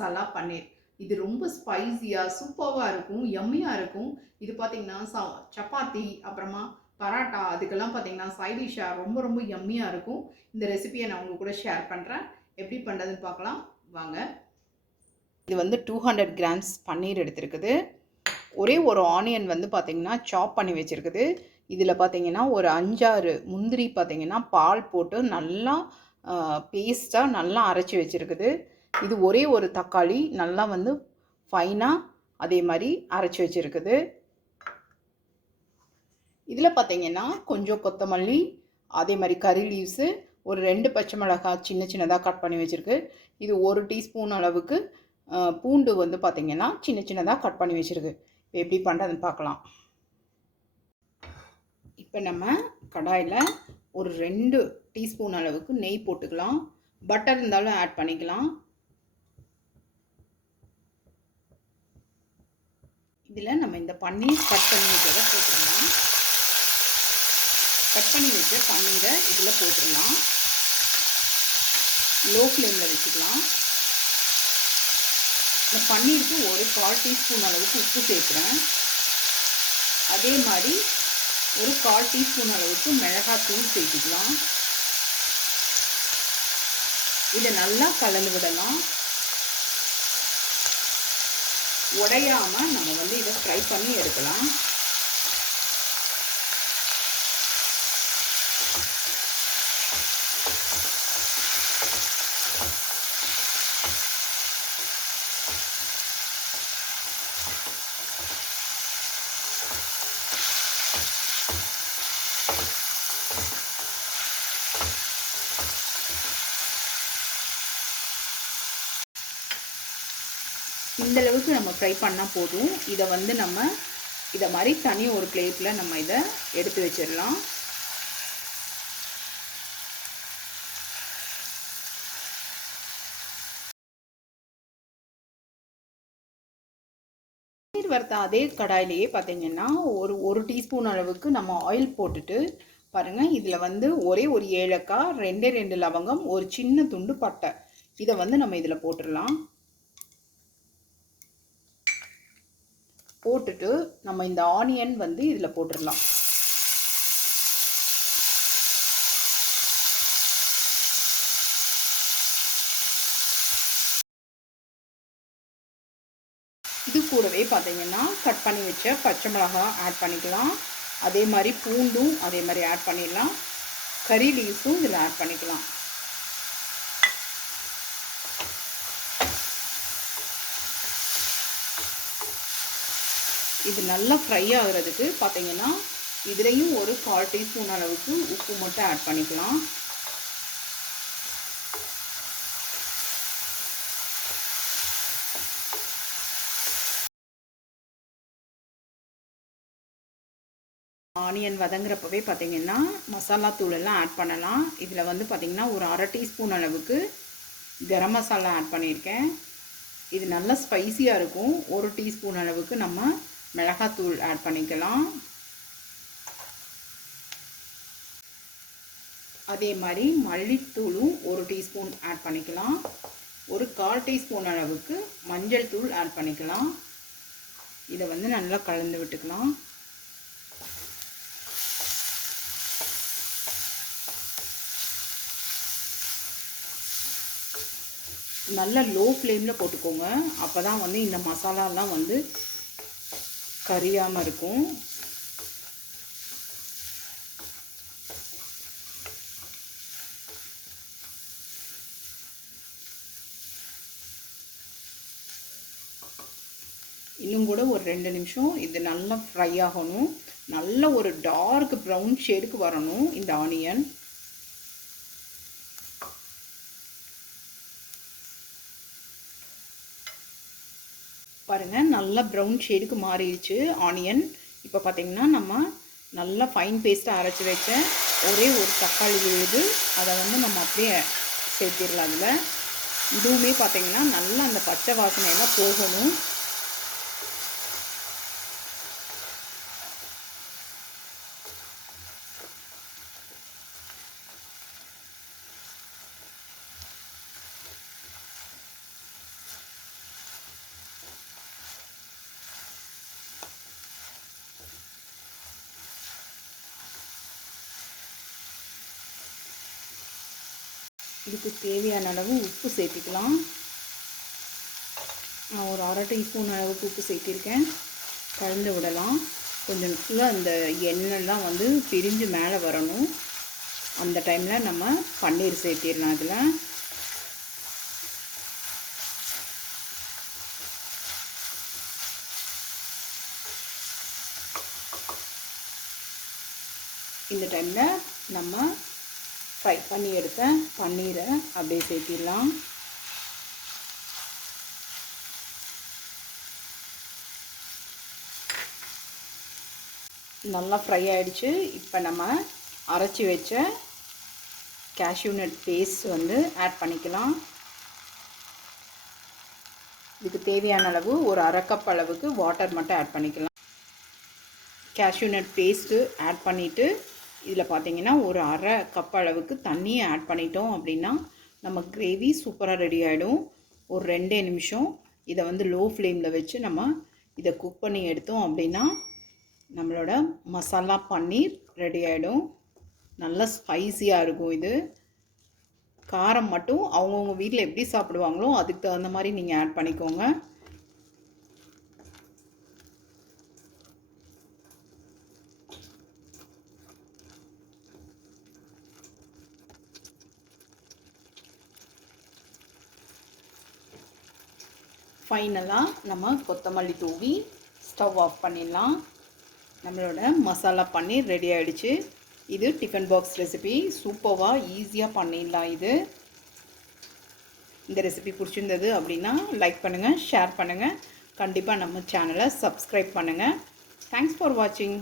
மசாலா பன்னீர். இது ரொம்ப ஸ்பைசியா சூப்பர்வா இருக்கும். யம்மியா இருக்கும். இது பார்த்தீங்கன்னா சப்பாத்தி அப்புறமா பராட்டா அதுக்கெல்லாம் பார்த்தீங்கன்னா சைட் டிஷ்ஷா ரொம்ப ரொம்ப யம்மியா இருக்கும். இந்த ரெசிபியை நான் உங்க கூட ஷேர் பண்றேன். எப்படி பண்றதுன்னு பார்க்கலாம் வாங்க. இது வந்து 200 கிராம்ஸ் பன்னீர் எடுத்திருக்குது. ஒரே ஒரு ஆனியன் வந்து பார்த்தீங்கன்னா சாப் பண்ணி வச்சிருக்குது. இதில் பார்த்தீங்கன்னா ஒரு 5-6 முந்திரி பார்த்தீங்கன்னா பால் போட்டு நல்லா பேஸ்ட்டாக நல்லா அரைச்சி வச்சுருக்குது. இது ஒரே ஒரு தக்காளி நல்லா வந்து ஃபைனாக அதே மாதிரி அரைச்சி வச்சுருக்குது. இதில் பார்த்தீங்கன்னா கொஞ்சம் கொத்தமல்லி, அதே மாதிரி கறி லீவ்ஸு, ஒரு 2 பச்சை மிளகாய் சின்ன சின்னதாக கட் பண்ணி வச்சுருக்கு. இது 1 டீஸ்பூன் அளவுக்கு பூண்டு வந்து பார்த்தீங்கன்னா சின்ன சின்னதாக கட் பண்ணி வச்சுருக்கு. எப்படி பண்ணுறதுன்னு பார்க்கலாம். இப்போ நம்ம கடாயில் ஒரு 2 டீஸ்பூன் அளவுக்கு நெய் போட்டுக்கலாம். பட்டர் இருந்தாலும் ஆட் பண்ணிக்கலாம். இதில் நம்ம இந்த பன்னீர் கட் பண்ணி வச்சதை போட்டுடலாம். கட் பண்ணி வச்ச பன்னீரை இதில் போட்டுடலாம். லோ ஃப்ளேமில் வச்சுக்கலாம். இந்த பன்னீருக்கு ஒரு 1/4 டீஸ்பூன் அளவுக்கு உப்பு சேர்க்குறேன். அதே மாதிரி ஒரு 1/4 டீஸ்பூன் அளவுக்கு மிளகாத்தூள் சேர்த்துக்கலாம். இதை நல்லா கலந்து விடலாம். உடையாமல் நம்ம வந்து இதை ஃப்ரை பண்ணி எடுக்கலாம். இந்த அளவுக்கு நம்ம ஃப்ரை பண்ணால் போதும். இதை வந்து நம்ம இதை மாதிரி தனி ஒரு பிளேட்டில் நம்ம இதை எடுத்து வச்சிடலாம். பன்னீர் வறுத்த அதே கடாயிலேயே பார்த்தீங்கன்னா ஒரு டீஸ்பூன் அளவுக்கு நம்ம ஆயில் போட்டுட்டு பாருங்கள். இதில் வந்து ஒரே ஒரு ஏலக்காய், 2 லவங்கம், ஒரு சின்ன துண்டு பட்டை, இதை வந்து நம்ம இதில் போட்டுடலாம். போட்டுட்டு நம்ம இந்த ஆனியன் வந்து இதில் போட்டுடலாம். இது கூடவே பார்த்தீங்கன்னா கட் பண்ணி வச்ச பச்சை மிளகாய் ஆட் பண்ணிக்கலாம். அதே மாதிரி பூண்டும் அதே மாதிரி ஆட் பண்ணிடலாம். கறி லீவ்ஸும் இதில் ஆட் பண்ணிக்கலாம். இது நல்லா ஃப்ரை ஆகிறதுக்கு பார்த்தீங்கன்னா இதுலேயும் ஒரு 1/4 டீஸ்பூன் அளவுக்கு உப்பு மட்டும் ஆட் பண்ணிக்கலாம். ஆனியன் வதங்குறப்பவே பார்த்தீங்கன்னா மசாலா தூளெல்லாம் ஆட் பண்ணலாம். இதில் வந்து பார்த்திங்கன்னா ஒரு 1/2 டீஸ்பூன் அளவுக்கு கரம் மசாலா ஆட் பண்ணியிருக்கேன். இது நல்லா ஸ்பைசியாக இருக்கும். 1 டீஸ்பூன் அளவுக்கு நம்ம மிளகாத்தூள் ஆட் பண்ணிக்கலாம். அதே மாதிரி மல்லித்தூளும் 1 டீஸ்பூன் ஆட் பண்ணிக்கலாம். ஒரு 1/4 டீஸ்பூன் அளவுக்கு மஞ்சள் தூள் ஆட் பண்ணிக்கலாம். இதை வந்து நல்லா கலந்து விட்டுக்கலாம். நல்லா லோ ஃப்ளேமில் போட்டுக்கோங்க. அப்போ தான் வந்து இந்த மசாலாலாம் வந்து கரியாமல் இருக்கும். இன்னும் கூட ஒரு 2 நிமிஷம் இது நல்லா ஃப்ரை ஆகணும். நல்ல ஒரு டார்க் ப்ரௌன் ஷேடுக்கு வரணும் இந்த ஆனியன். பாருங்கள், நல்லா ப்ரௌன் ஷேடுக்கு மாறிடுச்சு ஆனியன். இப்போ பார்த்திங்கன்னா நம்ம நல்லா ஃபைன் பேஸ்ட்டாக அரைச்சி வச்ச ஒரே ஒரு தக்காளி விழுது அதை வந்து நம்ம அப்படியே சேர்த்திடலாம். அதில் இதுவுமே பார்த்திங்கன்னா நல்லா அந்த பச்சை வாசனையெல்லாம் போகணும். இதுக்கு தேவையான அளவு உப்பு சேர்த்துக்கலாம். நான் ஒரு 1/2 டீஸ்பூன் அளவுக்கு உப்பு சேர்த்திருக்கேன். கலந்து விடலாம். கொஞ்சம் நல்லா இந்த எண்ணெய்லாம் வந்து பிரிஞ்சு மேலே வரணும். அந்த டைமில் நம்ம பன்னீர் சேர்த்திடலாம். அதில் இந்த டைமில் நம்ம ஃப்ரை பண்ணி எடுத்த பன்னீரை அப்படியே சேர்த்திடலாம். நல்லா ஃப்ரை ஆகிடுச்சு. இப்போ நம்ம அரைச்சி வச்ச கேஷ்யூ நட் பேஸ்ட் வந்து ஆட் பண்ணிக்கலாம். இதுக்கு தேவையான அளவு ஒரு 1/2 கப் அளவுக்கு வாட்டர் மட்டும் ஆட் பண்ணிக்கலாம். கேஷ்யூ நட் பேஸ்ட்டு ஆட் பண்ணிவிட்டு இதில் பார்த்திங்கன்னா ஒரு 1/2 கப் அளவுக்கு தண்ணியை ஆட் பண்ணிட்டோம் அப்படின்னா நம்ம கிரேவி சூப்பராக ரெடி ஆகிடும். ஒரு 2 நிமிஷம் இதை வந்து லோ ஃப்ளேமில் வச்சு நம்ம இதை குக் பண்ணி எடுத்தோம் அப்படின்னா நம்மளோட மசாலா பன்னீர் ரெடி ஆகிடும். நல்லா ஸ்பைஸியாக இருக்கும். இது காரம் மட்டும் அவங்கவுங்க வீட்டில் எப்படி சாப்பிடுவாங்களோ அதுக்கு தகுந்த மாதிரி நீங்கள் ஆட் பண்ணிக்கோங்க. ஃபைனலாக நம்ம கொத்தமல்லி தூவி ஸ்டவ் ஆஃப் பண்ணிடலாம். நம்மளோட மசாலா பன்னீர் ரெடி ஆகிடுச்சு. இது டிஃபன் பாக்ஸ் ரெசிபி. சூப்பராக ஈஸியாக பண்ணிடலாம். இந்த ரெசிபி பிடிச்சிருந்தது அப்படின்னா லைக் பண்ணுங்கள், ஷேர் பண்ணுங்கள். கண்டிப்பாக நம்ம சேனலை சப்ஸ்கிரைப் பண்ணுங்கள். தேங்க்ஸ் ஃபார் வாட்சிங்.